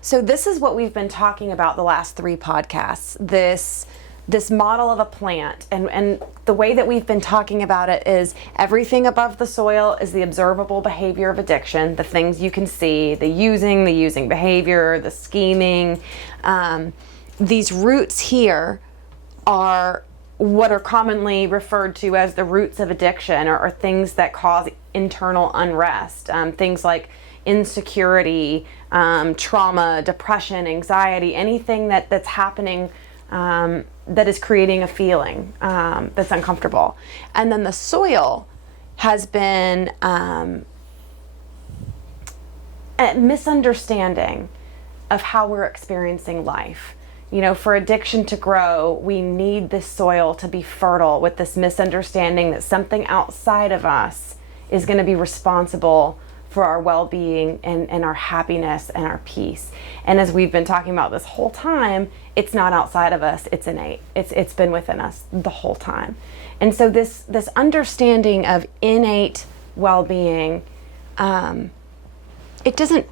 So this is what we've been talking about the last 3 podcasts, this model of a plant. And the way that we've been talking about it is everything above the soil is the observable behavior of addiction, the things you can see, the using behavior, the scheming. These roots here are what are commonly referred to as the roots of addiction, or things that cause internal unrest. Things like insecurity, trauma, depression, anxiety, anything that's happening that is creating a feeling that's uncomfortable. And then the soil has been a misunderstanding of how we're experiencing life. You know, for addiction to grow, we need this soil to be fertile, with this misunderstanding that something outside of us is going to be responsible for our well-being and our happiness and our peace. And as we've been talking about this whole time, it's not outside of us, it's innate. It's been within us the whole time. And so this understanding of innate well-being, it doesn't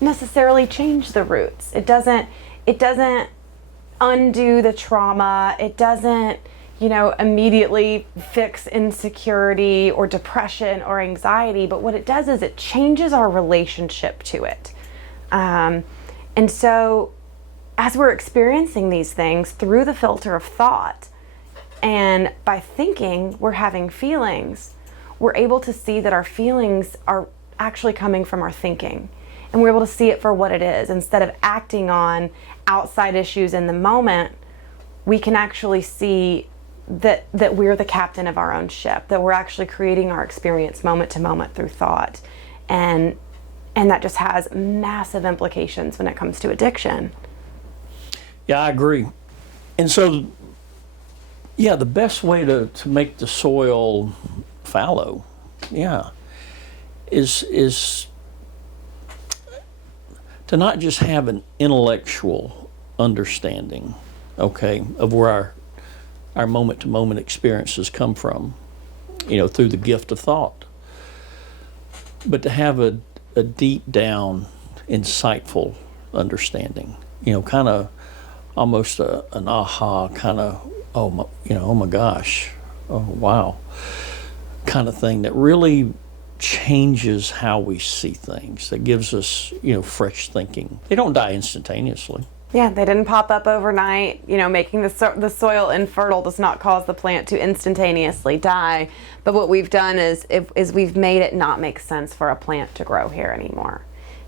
necessarily change the roots. It doesn't undo the trauma. It doesn't, immediately fix insecurity or depression or anxiety. But what it does is it changes our relationship to it. And so as we're experiencing these things through the filter of thought, and by thinking we're having feelings, we're able to see that our feelings are actually coming from our thinking. And we're able to see it for what it is. Instead of acting on outside issues in the moment, we can actually see that we're the captain of our own ship, that we're actually creating our experience moment to moment through thought. And that just has massive implications when it comes to addiction. Yeah, I agree. And so, yeah, the best way to make the soil fallow, is to not just have an intellectual understanding, of where our moment-to-moment experiences come from, through the gift of thought, but to have a deep down, insightful understanding, kind of almost an aha kind of, oh my gosh, oh wow, kind of thing that really changes how we see things, that gives us, fresh thinking. They don't die instantaneously. Yeah, they didn't pop up overnight. Making the soil infertile does not cause the plant to instantaneously die. But what we've done is we've made it not make sense for a plant to grow here anymore.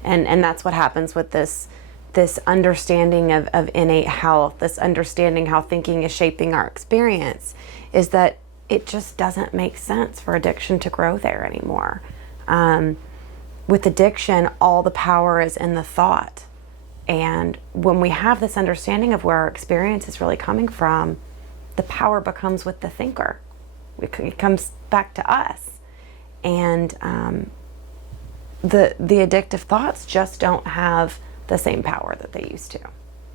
And that's what happens with this understanding of innate health, this understanding how thinking is shaping our experience, is that it just doesn't make sense for addiction to grow there anymore. With addiction, all the power is in the thought. And when we have this understanding of where our experience is really coming from, the power becomes with the thinker. It comes back to us. And the addictive thoughts just don't have the same power that they used to.